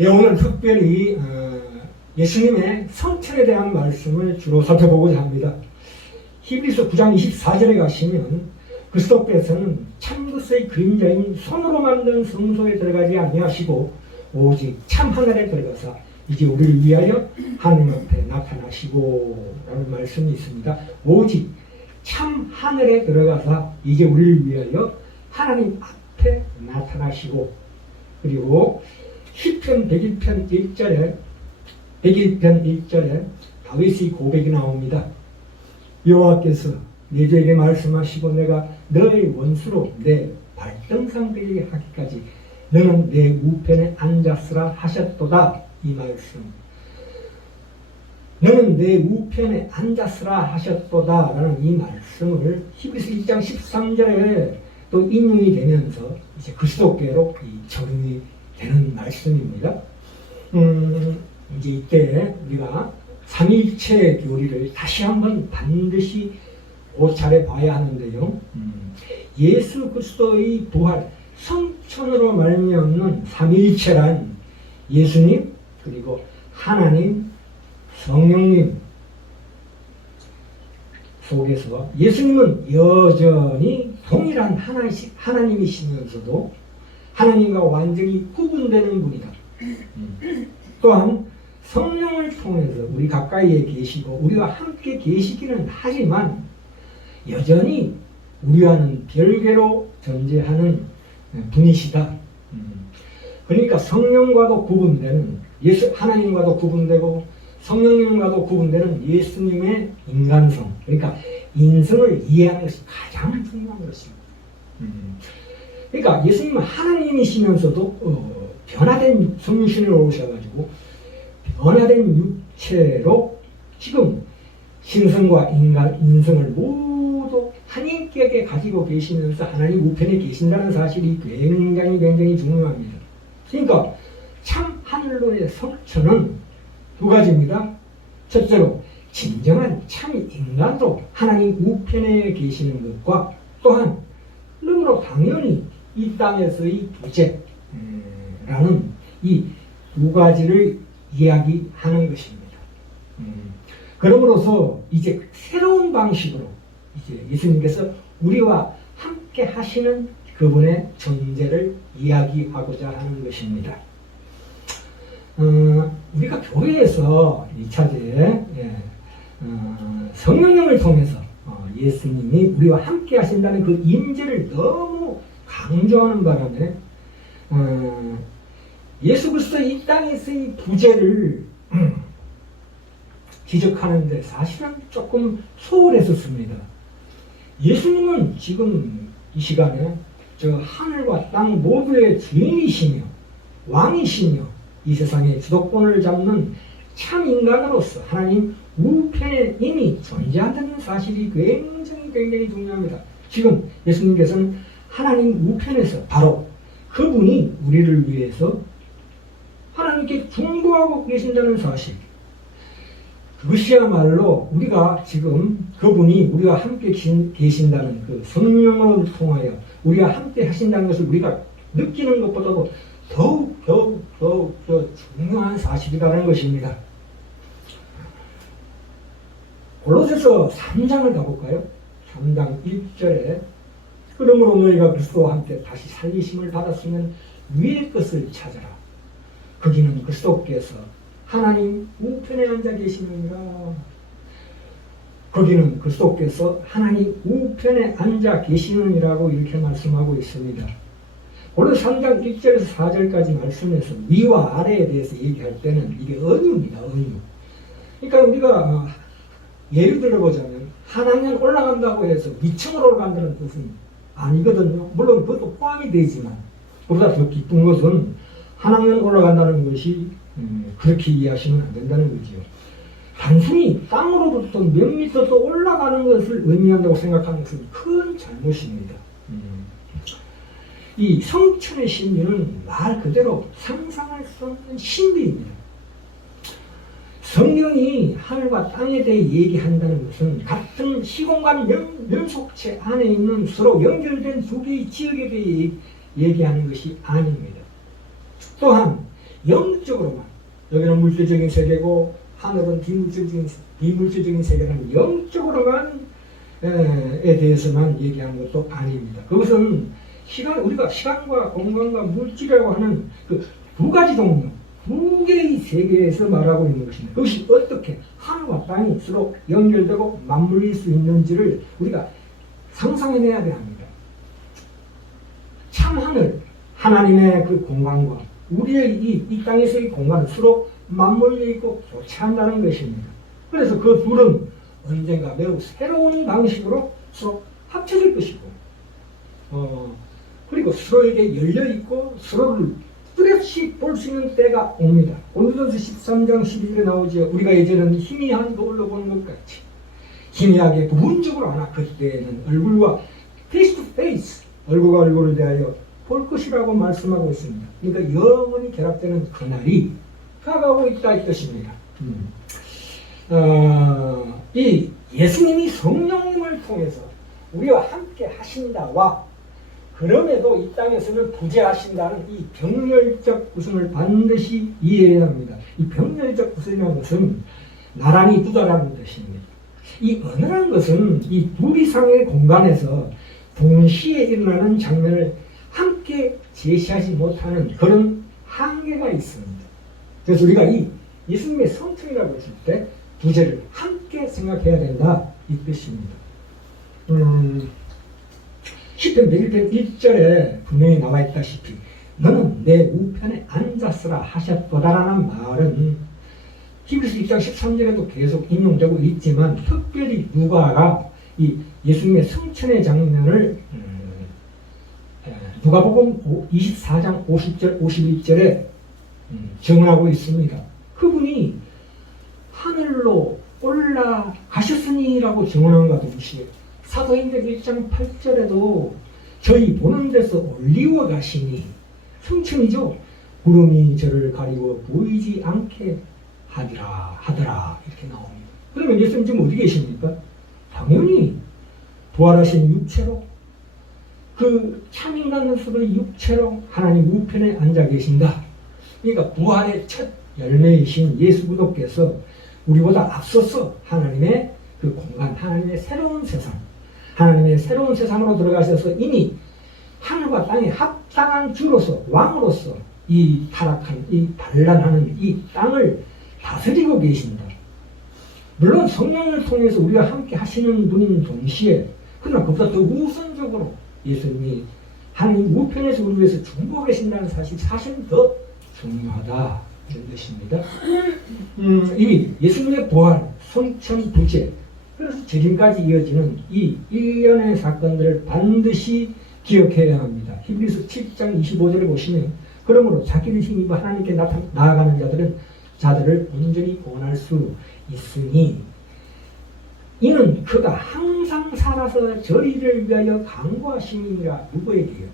예, 오늘 특별히 예수님의 성천에 대한 말씀을 주로 살펴보고자 합니다. 히브리서 9장 24절에 가시면 그리스도께서는 참것의 그림자인 손으로 만든 성소에 들어가지 아니하시고 오직 참 하늘에 들어가사 이제 우리를 위하여 하나님 앞에 나타나시고 라는 말씀이 있습니다. 오직 참 하늘에 들어가사 이제 우리를 위하여 하나님 앞에 나타나시고, 그리고 시편 101편 101절에 다윗의 고백이 나옵니다. 여호와께서 내 죄에게 말씀하시고 내가 너의 원수로 내 발등상 되게 하기까지 너는 내 우편에 앉았으라 하셨도다. 이 말씀, 너는 내 우편에 앉았으라 하셨도다 라는 이 말씀을 히브리서 1장 13절에 또 인용이 되면서 이제 그리스도께로 적용이 되는 말씀입니다. 이제 이때 우리가 삼위일체 교리를 다시 한번 반드시 고찰해 봐야 하는데요. 예수 그리스도의 부활, 성천으로 말미암는 삼위일체란 예수님, 그리고 하나님, 성령님 속에서 예수님은 여전히 동일한 하나님이시면서도 하나님과 완전히 구분되는 분이다. 또한 성령을 통해서 우리 가까이에 계시고 우리와 함께 계시기는 하지만 여전히 우리와는 별개로 존재하는 분이시다. 그러니까 성령과도 구분되는 하나님과도 구분되고 성령님과도 구분되는 예수님의 인간성, 그러니까 인성을 이해하는 것이 가장 중요한 것입니다. 그러니까 예수님은 하나님이시면서도 변화된 성신으로 오셔가지고 변화된 육체로 지금 신성과 인성을 모두 한 인격에 가지고 계시면서 하나님 우편에 계신다는 사실이 굉장히 중요합니다. 그러니까 참 하늘로의 성천은 두 가지입니다. 첫째로 진정한 참 인간으로 하나님 우편에 계시는 것과 또한 그러므로 당연히 이 땅에서의 부재라는 이 두 가지를 이야기하는 것입니다. 그러므로서 이제 새로운 방식으로 이제 예수님께서 우리와 함께 하시는 그분의 존재를 이야기하고자 하는 것입니다. 우리가 교회에서 2차제 성령님을 통해서 예수님이 우리와 함께 하신다는 그 임재를 너무 강조하는 바람에 예수 그리스도의 이 땅에서의 부재를 지적하는데 사실은 조금 소홀했었습니다. 예수님은 지금 이 시간에 저 하늘과 땅 모두의 주인이시며 왕이시며 이 세상의 주도권을 잡는 참 인간으로서 하나님 우편에 이미 존재한다는 사실이 굉장히 중요합니다. 지금 예수님께서는 하나님 우편에서 바로 그분이 우리를 위해서 하나님께 중보하고 계신다는 사실, 그것이야말로 우리가 지금 그분이 우리와 함께 계신다는 그 성령을 통하여 우리와 함께 하신다는 것을 우리가 느끼는 것보다도 더욱 중요한 사실이라는 것입니다. 골로새서 3장을 가볼까요? 3장 1절에 그러므로 너희가 그리스도와 함께 다시 살리심을 받았으면 위의 것을 찾아라. 거기는 그리스도께서 하나님 우편에 앉아 계시느니라. 거기는 그리스도께서 하나님 우편에 앉아 계시느니라고 이렇게 말씀하고 있습니다. 오늘 3장 1절에서 4절까지 말씀에서 위와 아래에 대해서 얘기할 때는 이게 은유입니다. 은유. 그러니까 우리가 예를 들어보자면 하나님 올라간다고 해서 위층으로 올라간다는 뜻은 아니거든요. 물론 그것도 포함이 되지만 보다 더 기쁜 것은 하나님 올라간다는 것이 그렇게 이해하시면 안 된다는 거지요. 단순히 땅으로부터 몇 미터 더 올라가는 것을 의미한다고 생각하는 것은 큰 잘못입니다. 이 성천의 신비는 말 그대로 상상할 수 없는 신비입니다. 성경이 하늘과 땅에 대해 얘기한다는 것은 같은 시공간 연속체 안에 있는 서로 연결된 두 개의 지역에 대해 얘기하는 것이 아닙니다. 또한 영적으로만. 여기는 물질적인 세계고 하늘은 비물질적인 세계라는 영적으로만 에 대해서만 얘기하는 것도 아닙니다. 그것은 우리가 시간과 공간과 물질이라고 하는 그 두 가지 종류, 두 개의 세계에서 말하고 있는 것입니다. 그것이 어떻게 하늘과 땅이 서로 연결되고 맞물릴 수 있는지를 우리가 상상해내야 합니다. 참 하늘, 하나님의 그 공간과 우리의 이 땅에서의 공간은 서로 맞물려 있고 교차한다는 것입니다. 그래서 그 둘은 언젠가 매우 새로운 방식으로 서로 합쳐질 것이고, 그리고 서로에게 열려있고 서로를 뚜렷이 볼 수 있는 때가 옵니다. 고린도전서 13장 12절에 나오죠. 우리가 이제는 희미한 거울로 보는 것 같이 희미하게 부분적으로 하나 그때는 얼굴과 페이스 투 페이스, 얼굴과 얼굴을 대하여 볼 것이라고 말씀하고 있습니다. 그러니까 영원히 결합되는 그날이 다가오고 있다 이 뜻입니다. 이 예수님이 성령님을 통해서 우리와 함께 하신다와 그럼에도 이 땅에서는 부재하신다는 이 병렬적 구성을 반드시 이해해야 합니다. 이 병렬적 구성이라는 것은 나란히 두다라는 뜻입니다. 이 어느라는 것은 이 둘 이상의 공간에서 동시에 일어나는 장면을 함께 제시하지 못하는 그런 한계가 있습니다. 그래서 우리가 이 예수님의 성품이라고 했을 때 부재를 함께 생각해야 된다 이 뜻입니다. 시편 101편 1절에 분명히 나와 있다시피 너는 내 우편에 앉았으라 하셨도다라는 말은 히브리서 1장 13절에도 계속 인용되고 있지만 특별히 누가가 이 예수님의 성천의 장면을 누가복음 24장 50절 51절에 증언하고 있습니다. 그분이 하늘로 올라가셨으니라고 증언한과 동시에 사도행전 1장 8절에도 저희 보는 데서 올리워 가시니 성천이죠. 구름이 저를 가리고 보이지 않게 하더라 이렇게 나옵니다. 그러면 예수님 지금 어디 계십니까? 당연히 부활하신 육체로 그 참인간으로서의 육체로 하나님 우편에 앉아 계신다. 그러니까 부활의 첫 열매이신 예수 그리스도께서 우리보다 앞서서 하나님의 그 공간, 하나님의 새로운 세상, 하나님의 새로운 세상으로 들어가셔서 이미 하늘과 땅에 합당한 주로서 왕으로서 이 타락한, 이 반란하는 이 땅을 다스리고 계신다. 물론 성령을 통해서 우리가 함께 하시는 분인 동시에 그러나 그보다 더 우선적으로 예수님이 하나님 우편에서 우리 위해서 중보하고 계신다는 사실은 더 중요하다 이런 뜻입니다. 이미 예수님의 부활, 성천 부재, 그래서 지금까지 이어지는 이 일련의 사건들을 반드시 기억해야 합니다. 히브리서 7장 25절에 보시면 그러므로 자기를 힘입어 하나님께 나아가는 자들을 온전히 구원할 수 있으니 이는 그가 항상 살아서 저희를 위하여 간구하심이니라. 누구에게요?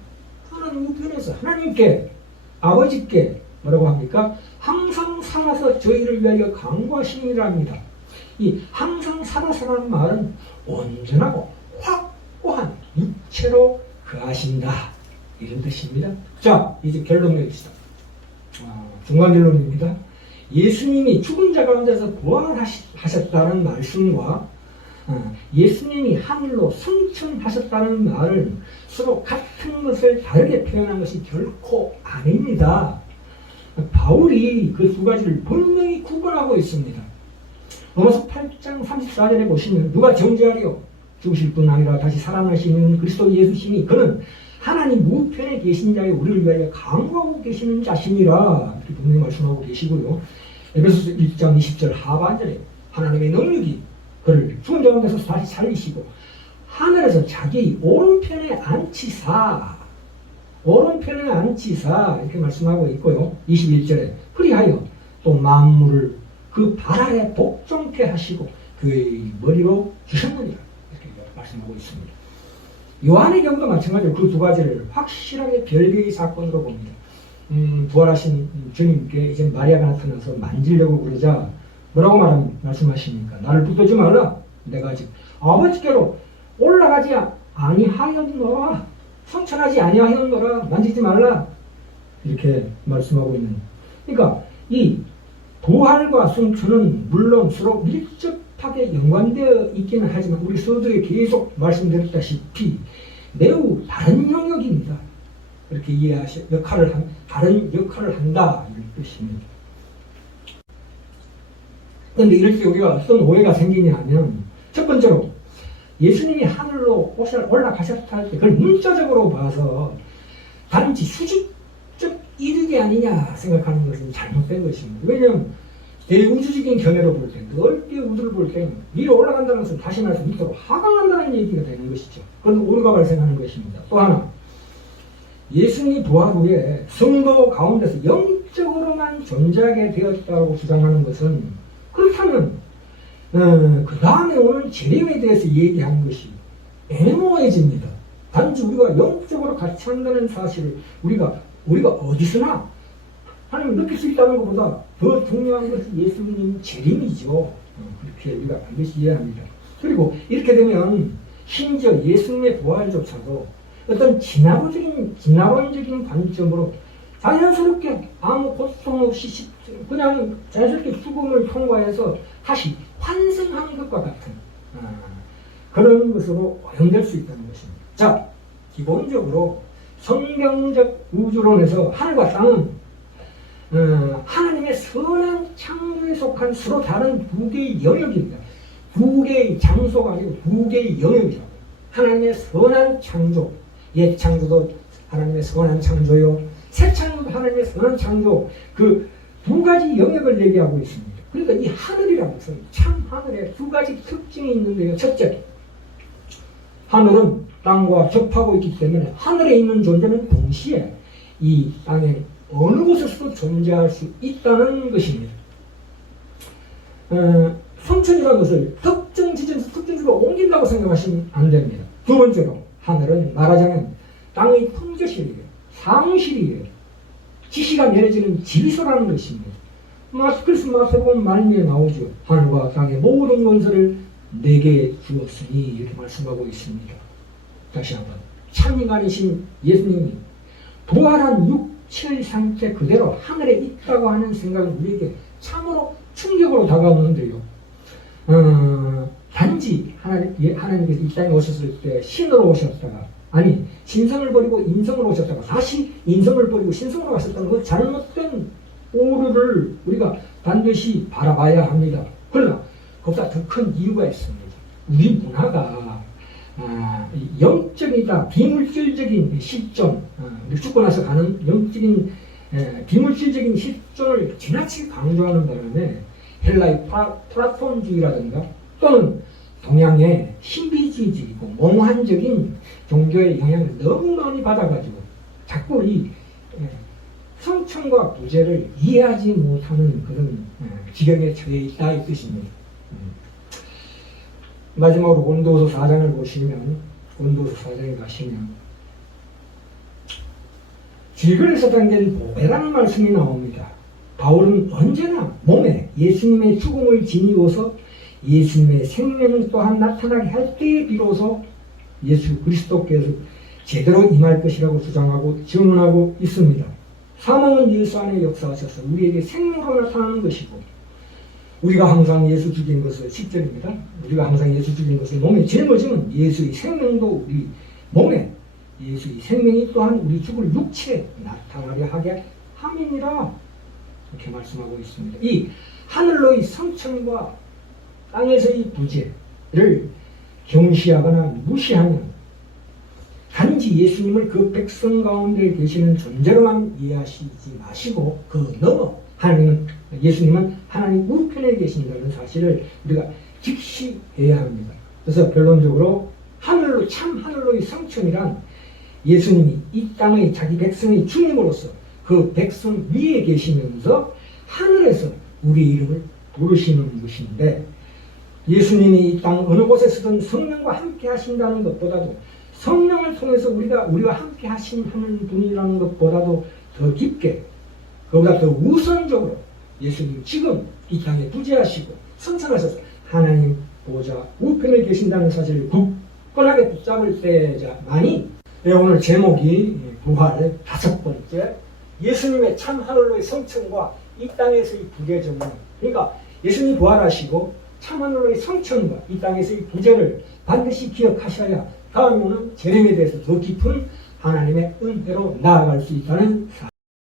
하나님 우편에서 하나님께, 아버지께 뭐라고 합니까? 항상 살아서 저희를 위하여 간구하심이라 합니다. 이 항상 살아서라는 말은 온전하고 확고한 육체로 거하신다 이런 뜻입니다. 자, 이제 결론 내립시다. 중간 결론입니다. 예수님이 죽은 자 가운데서 부활하셨다는 말씀과 예수님이 하늘로 승천하셨다는 말은 서로 같은 것을 다르게 표현한 것이 결코 아닙니다. 바울이 그 두 가지를 분명히 구분하고 있습니다. 로마서 8장 34절에 보시면 누가 정죄하리요? 죽으실 뿐 아니라 다시 살아나시는 그리스도 예수시니 그는 하나님 우편에 계신 자의 우리를 위하여 간구하고 계시는 자신이라 이렇게 분명히 말씀하고 계시고요. 에베소서 1장 20절 하반절에 하나님의 능력이 그를 죽은 자 가운데서 다시 살리시고 하늘에서 자기 오른편에 앉히사 이렇게 말씀하고 있고요. 21절에 그리하여 또 만물을 그 발 아래 복종케 하시고 그의 머리로 주셨느니라 이렇게 말씀하고 있습니다. 요한의 경우도 마찬가지로 그 두 가지를 확실하게 별개의 사건으로 봅니다. 부활하신 주님께 이제 마리아가 나타나서 만지려고 그러자 뭐라고 말씀하십니까? 나를 붙들지 말라. 내가 아직 아버지께로 올라가지 아니하였노라. 성천하지 아니하였노라. 만지지 말라. 이렇게 말씀하고 있는 그러니까 이 부활과 승천은 물론 서로 밀접하게 연관되어 있기는 하지만 우리 서두에 계속 말씀드렸다시피 매우 다른 영역입니다. 그렇게 다른 역할을 한다 이런 뜻입니다. 그런데 이럴 때 우리가 어떤 오해가 생기냐 하면 첫 번째로 예수님이 하늘로 올라가셨다 할 때 그걸 문자적으로 봐서 단지 수직적 이륙이 아니냐 생각하는 것은 잘못된 것입니다. 왜냐하면 대우주적인 견해로 볼 때, 넓게 우주를 볼 때 위로 올라간다는 것은 다시 말해서 밑으로 하강한다는 얘기가 되는 것이죠. 그건 오류가 발생하는 것입니다. 또 하나, 예수님이 부활 후에 성도 가운데서 영적으로만 존재하게 되었다고 주장하는 것은 그렇다면 그 다음에 오는 재림에 대해서 얘기하는 것이 애매모호해집니다. 단지 우리가 영적으로 같이 한다는 사실을 우리가 어디서나 하나님 느낄 수 있다는 것보다 더 중요한 것이 예수님 재림이죠. 그렇게 우리가 반드시 이해합니다. 그리고 이렇게 되면 심지어 예수님의 부활조차도 어떤 진화론적인 관점으로 자연스럽게 아무 고통 없이 그냥 자연스럽게 죽음을 통과해서 다시 환생하는 것과 같은 그런 것으로 오용될 수 있다는 것입니다. 자, 기본적으로 성경적 우주론에서 하늘과 땅은 하나님의 선한 창조에 속한 서로 다른 두 개의 영역입니다. 두 개의 장소가 아니고 두 개의 영역이라고. 하나님의 선한 창조, 옛 창조도 하나님의 선한 창조요, 새 창조도 하나님의 선한 창조, 그 두 가지 영역을 얘기하고 있습니다. 그러니까 이 하늘이라는 것은 참 하늘에 두 가지 특징이 있는데요. 첫째, 하늘은 땅과 접하고 있기 때문에 하늘에 있는 존재는 동시에 이 땅에 어느 곳에서도 존재할 수 있다는 것입니다. 성천이라는 것을 특정 지점에서 특정 지점으로 옮긴다고 생각하시면 안 됩니다. 두 번째로, 하늘은 말하자면 땅의 통제실이에요. 사무실이에요. 지시가 내려지는 질서라는 것입니다. 그래서 마태복음 말미에 나오죠. 하늘과 땅의 모든 건설을 내게 주었으니 이렇게 말씀하고 있습니다. 다시 한번, 참인간이신 예수님이 부활한 육체의 상태 그대로 하늘에 있다고 하는 생각은 우리에게 참으로 충격으로 다가오는데요. 단지 하나님께서 이 땅에 오셨을 때 신으로 오셨다가, 아니 신성을 버리고 인성으로 오셨다가 다시 인성을 버리고 신성으로 가셨다는 그 잘못된 오류를 우리가 반드시 바라봐야 합니다. 그러나 그보다 더 큰 이유가 있습니다. 우리 문화가 영적이다, 비물질적인 실존, 죽고 나서 가는 영적인 비물질적인 실존을 지나치게 강조하는 바람에 헬라의 플라톤주의라든가 또는 동양의 신비주의적이고 몽환적인 종교의 영향을 너무 많이 받아가지고 자꾸 이 성천과 부재를 이해하지 못하는 그런 지경에 처해 있다 이 뜻입니다. 마지막으로 고린도후서 4장을 보시면, 고린도후서 4장에 가시면 질그에서 담긴 보배라는 말씀이 나옵니다. 바울은 언제나 몸에 예수님의 죽음을 지니고서 예수님의 생명을 또한 나타나게 할 때에 비로소 예수 그리스도께서 제대로 임할 것이라고 주장하고 증언하고 있습니다. 사망은 예수 안에 역사하셔서 우리에게 생명으로 나타나는 것이고, 우리가 항상 예수 죽인 것을 10절입니다. 우리가 항상 예수 죽인 것을 몸에 짊어지면 예수의 생명도 우리 몸에, 예수의 생명이 또한 우리 죽을 육체에 나타나려 하게 함이니라 이렇게 말씀하고 있습니다. 이 하늘로의 성천과 땅에서의 부재를 경시하거나 무시하면 단지 예수님을 그 백성 가운데 계시는 존재로만 이해하시지 마시고 그 넘어 예수님은 하나님 우편에 계신다는 사실을 우리가 직시해야 합니다. 그래서 결론적으로 참 하늘로의 성천이란 예수님이 이 땅의 자기 백성의 주님으로서 그 백성 위에 계시면서 하늘에서 우리 이름을 부르시는 것인데, 예수님이 이 땅 어느 곳에서든 성령과 함께 하신다는 것보다도 성령을 통해서 우리와 함께 하시는 분이라는 것보다도 더 깊게, 그보다 더 우선적으로 예수님 지금 이 땅에 부재하시고 성천하셔서 하나님 보좌 우편에 계신다는 사실을 굳건하게 붙잡을 때자만이, 오늘 제목이 부활 5번째 예수님의 참 하늘로의 성천과 이 땅에서의 부재 전문. 그러니까 예수님이 부활하시고 참 하늘로의 성천과 이 땅에서의 부재를 반드시 기억하셔야 다음에는 재림에 대해서 더 깊은 하나님의 은혜로 나아갈 수 있다는 사실.